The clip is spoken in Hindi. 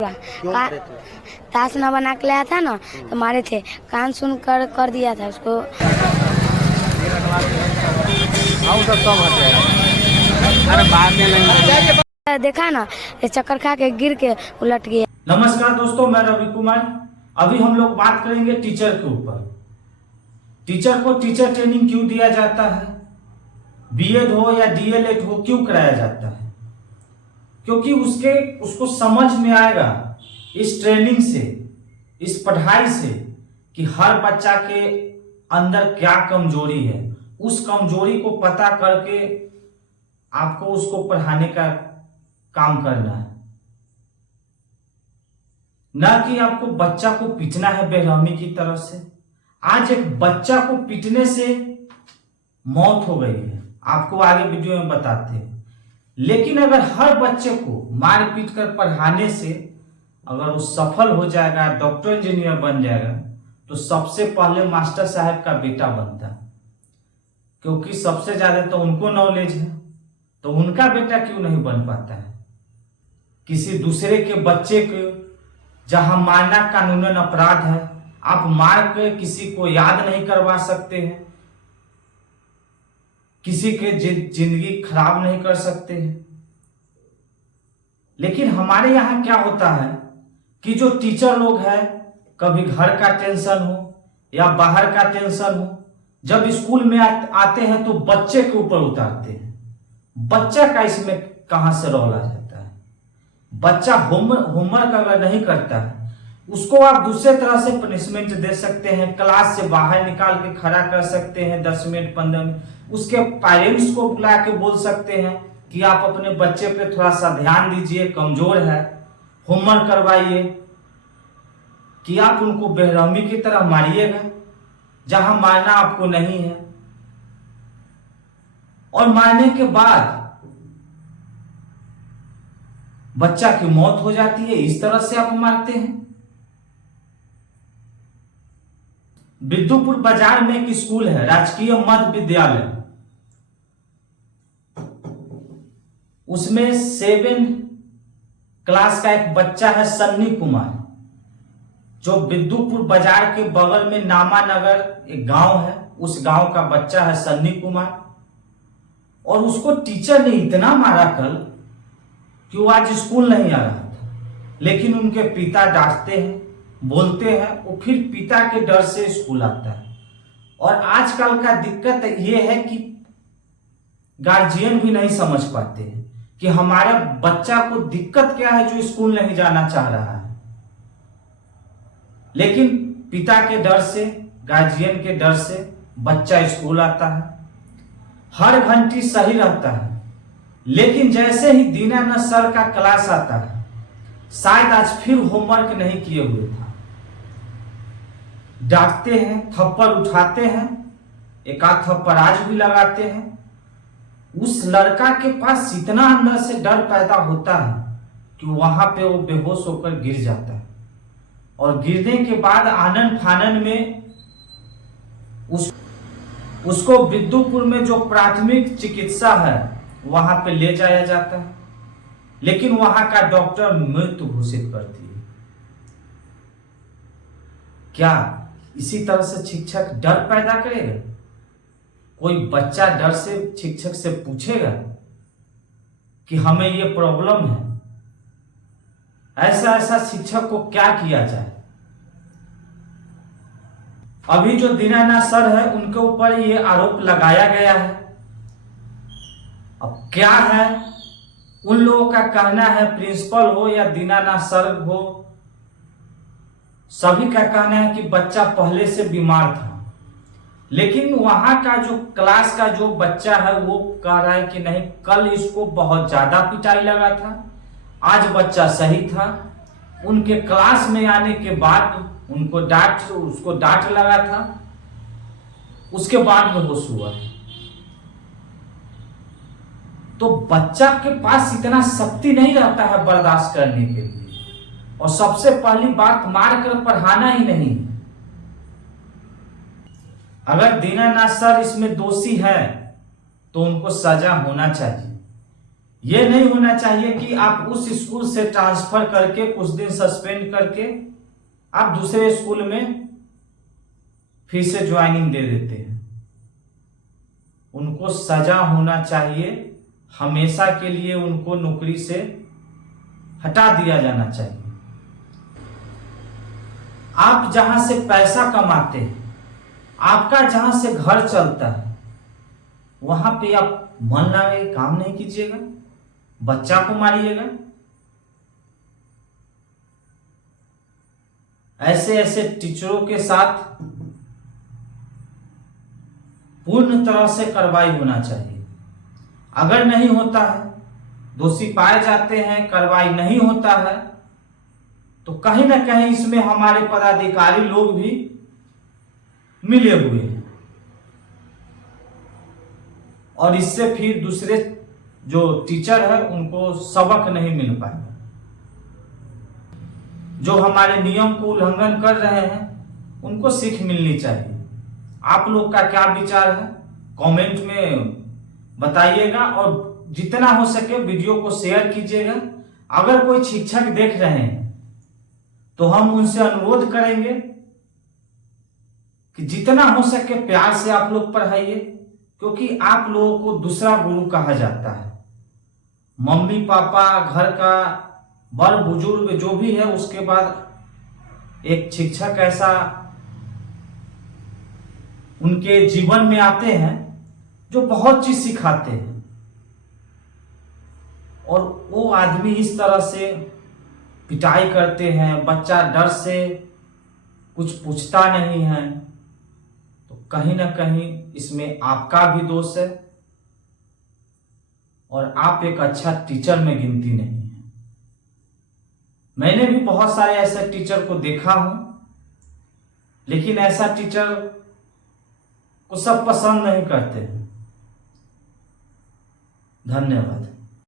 क्यों का करे थे? ताश न बना के लाया था ना, तो मारे थे। कान सुन कर दिया था उसको। आओ सब हटे। अरे बात नहीं देखा ना, ये चक्कर खा के गिर के उलट गया। नमस्कार दोस्तों, मैं रवि कुमार। अभी हम लोग बात करेंगे टीचर के ऊपर। टीचर को टीचर ट्रेनिंग क्यों दिया जाता है? बीएड हो या डीएलएड हो, क्यों कराया जाता है? क्योंकि उसको समझ में आएगा इस ट्रेनिंग से, इस पढ़ाई से, कि हर बच्चा के अंदर क्या कमजोरी है। उस कमजोरी को पता करके आपको उसको पढ़ाने का काम करना है, ना कि आपको बच्चा को पीटना है बेरहमी की तरह से। आज एक बच्चा को पीटने से मौत हो गई है, आपको आगे वीडियो में बताते हैं। लेकिन अगर हर बच्चे को मार पीट कर पढ़ाने से अगर वो सफल हो जाएगा, डॉक्टर इंजीनियर बन जाएगा, तो सबसे पहले मास्टर साहब का बेटा बनता, क्योंकि सबसे ज्यादा तो उनको नॉलेज है। तो उनका बेटा क्यों नहीं बन पाता है? किसी दूसरे के बच्चे को जहां मारना कानूनन अपराध है, आप मार के किसी को याद नहीं करवा सकते हैं, किसी के जिंदगी खराब नहीं कर सकते हैं। लेकिन हमारे यहां क्या होता है कि जो टीचर लोग हैं, कभी घर का टेंशन हो या बाहर का टेंशन हो, जब स्कूल में आते हैं तो बच्चे के ऊपर उतारते हैं। बच्चा का इसमें कहां से रौला जाता है? बच्चा होमवर्क अगर नहीं करता है, उसको आप दूसरे तरह से पनिशमेंट दे सकते हैं, क्लास से बाहर निकाल के खड़ा कर सकते हैं 10 मिनट 15 मिनट। उसके पेरेंट्स को बुला के बोल सकते हैं कि आप अपने बच्चे पे थोड़ा सा ध्यान दीजिए, कमजोर है, होमवर्क करवाइए। कि आप उनको बेरहमी की तरह मारिएगा जहां मारना आपको नहीं है, और मारने के बाद बच्चा की मौत हो जाती है। इस तरह से आप मारते हैं। बिद्दुपुर बाजार में एक स्कूल है, राजकीय मध्य विद्यालय। उसमें 7 क्लास का एक बच्चा है, सन्नी कुमार, जो बिद्दुपुर बाजार के बगल में नामानगर एक गांव है, उस गांव का बच्चा है सन्नी कुमार। और उसको टीचर ने इतना मारा कल कि वो आज स्कूल नहीं आ रहा था। लेकिन उनके पिता डांटते हैं, बोलते हैं, वो फिर पिता के डर से स्कूल आता है। और आजकल का दिक्कत ये है कि गार्जियन भी नहीं समझ पाते हैं कि हमारे बच्चा को दिक्कत क्या है जो स्कूल नहीं जाना चाह रहा है। लेकिन पिता के डर से, गार्जियन के डर से बच्चा स्कूल आता है, हर घंटी सही रहता है। लेकिन जैसे ही दीनानाथ सर का क्लास आता है, शायद आज फिर होमवर्क नहीं किए हुए था, डांटते हैं, थप्पड़ उठाते हैं, एक आध थप्पड़ आज भी लगाते हैं। उस लड़का के पास इतना अंदर से डर पैदा होता है कि वहां पे वो बेहोश होकर गिर जाता है। और गिरने के बाद आनन फानन में उसको बिद्दुपुर में जो प्राथमिक चिकित्सा है वहां पे ले जाया जाता है। लेकिन वहां का डॉक्टर मृत्यु घोषित करती है। क्या इसी तरह से शिक्षक डर पैदा करेगा? कोई बच्चा डर से शिक्षक से पूछेगा कि हमें ये प्रॉब्लम है? ऐसा शिक्षक को क्या किया जाए? अभी जो दीनानाथ सर है, उनके ऊपर ये आरोप लगाया गया है। अब क्या है, उन लोगों का कहना है, प्रिंसिपल हो या दीनानाथ सर हो, सभी का कहना है कि बच्चा पहले से बीमार था। लेकिन वहां का जो क्लास का जो बच्चा है वो कह रहा है कि नहीं, कल इसको बहुत ज्यादा पिटाई लगा था, आज बच्चा सही था। उनके क्लास में आने के बाद उसको डांट लगा था, उसके बाद में होश हुआ। तो बच्चा के पास इतना शक्ति नहीं रहता है बर्दाश्त करने के लिए। और सबसे पहली बात, मार कर पढ़ाना ही नहीं। अगर दीनानाथ सर इसमें दोषी है तो उनको सजा होना चाहिए। ये नहीं होना चाहिए कि आप उस स्कूल से ट्रांसफर करके कुछ दिन सस्पेंड करके आप दूसरे स्कूल में फिर से ज्वाइनिंग दे देते हैं। उनको सजा होना चाहिए, हमेशा के लिए उनको नौकरी से हटा दिया जाना चाहिए। आप जहां से पैसा कमाते हैं, आपका जहां से घर चलता है, वहां पे आप मन लगा के काम नहीं कीजिएगा, बच्चा को मारिएगा। ऐसे ऐसे टीचरों के साथ पूर्ण तरह से कार्रवाई होना चाहिए। अगर नहीं होता है, दोषी पाए जाते हैं, कार्रवाई नहीं होता है, तो कहीं ना कहीं इसमें हमारे पदाधिकारी लोग भी मिले हुए हैं और इससे फिर दूसरे जो टीचर है उनको सबक नहीं मिल पाएगा। जो हमारे नियम को उल्लंघन कर रहे हैं उनको सीख मिलनी चाहिए। आप लोग का क्या विचार है कमेंट में बताइएगा और जितना हो सके वीडियो को शेयर कीजिएगा। अगर कोई शिक्षक देख रहे हैं तो हम उनसे अनुरोध करेंगे कि जितना हो सके प्यार से आप लोग पढ़ाइए, क्योंकि आप लोगों को दूसरा गुरु कहा जाता है। मम्मी पापा, घर का बड़ बुजुर्ग जो भी है, उसके बाद एक शिक्षक ऐसा उनके जीवन में आते हैं जो बहुत चीज सिखाते हैं और वो आदमी इस तरह से पिटाई करते हैं, बच्चा डर से कुछ पूछता नहीं है, तो कहीं ना कहीं इसमें आपका भी दोष है और आप एक अच्छा टीचर में गिनती नहीं है। मैंने भी बहुत सारे ऐसे टीचर को देखा हूं, लेकिन ऐसा टीचर को सब पसंद नहीं करते। धन्यवाद।